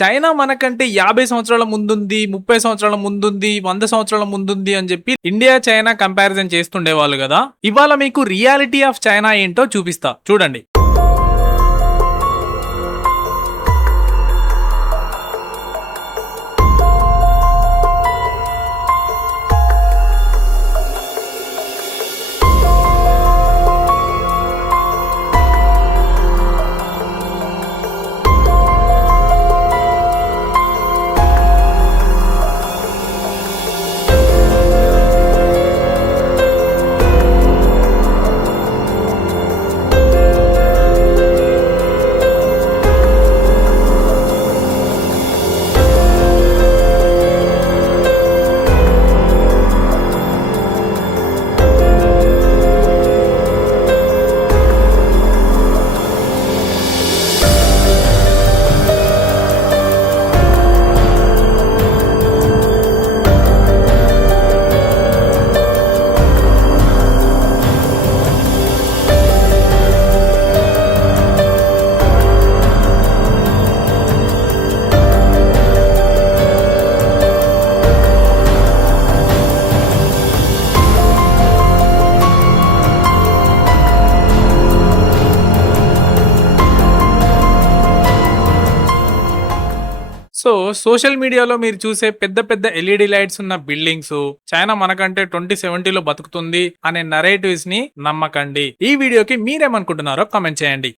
China మనకంటే 50 సంవత్సరాల ముందుంది, 30 సంవత్సరాల ముందుంది, 100 సంవత్సరాల ముందుంది అని చెప్పి ఇండియా చైనా కంపారిజన్ చేస్తుండేవాళ్ళు కదా. ఇవాళ మీకు రియాలిటీ ఆఫ్ చైనా ఏంటో చూపిస్తా చూడండి. సో సోషల్ మీడియాలో మీరు చూసే పెద్ద పెద్ద ఎల్ఈడి లైట్స్ ఉన్న బిల్డింగ్స్ చైనా మనకంటే 2070లో బతుకుతుంది అనే నరేటివ్స్ ని నమ్మకండి. ఈ వీడియోకి మీరేమనుకుంటున్నారో కామెంట్ చేయండి.